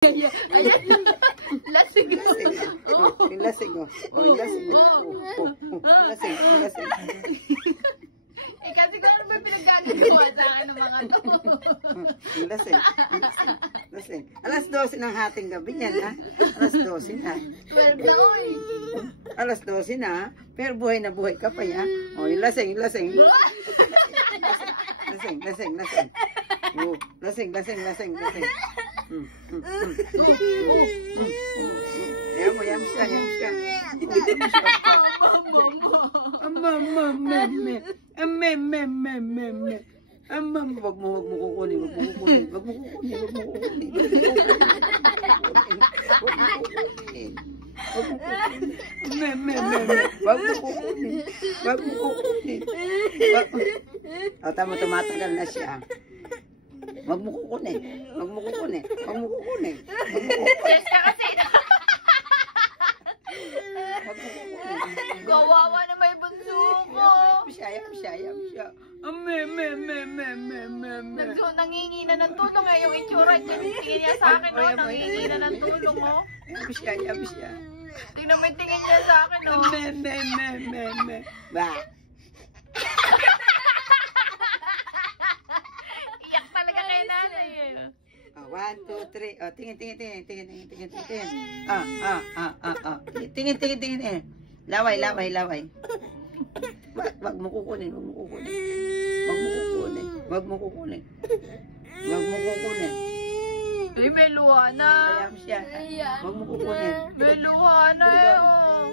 Ayan. Lasing. Lasing. Yung lasing, oh. Oh, yung lasing. Lasing, lasing. Eh, kasi kung ano ba pinagkagagawa sa akin ng mga to? Yung lasing. Lasing. Alas 12 ng hating gabi yan, ha? Alas 12 na. 12 na, oy. Alas 12 na, pero buhay na buhay ka pa, ha? Oh, yung lasing, yung lasing. Lasing, lasing, lasing. Oh, lasing, lasing, lasing, lasing. Yam mo siya, yam siya. Wag mo kukunin, wag mo kukunin, wag mo kukunin, wag mo kukunin. Wag mo kukunin. Wag mo kukunin. O, tama, tumatagal na siya. Wag mo kukunin. Wag mo kukunin. Wag mo kukunin. Wag mo kukunin. Yes ka kasi. Wag mo kukunin. Kawawa na may bunso ko. Yam siya. Nangingi na ng tulong eh. Yung itsura niya, tingin niya sa akin, oh. Nangingi na ng tulong, oh. Yam siya. Tingnan mo yung tingin niya sa akin, oh. Ba? Iyak talaga kay nanay, eh. 1, 2, 3. Oh, tingin. Tingin. Laway. Wag mo kukunin. Wag mo kukunin. Ay, may luha na. Ayam siya. Wag mo kukunin. May luha na, eh, oh.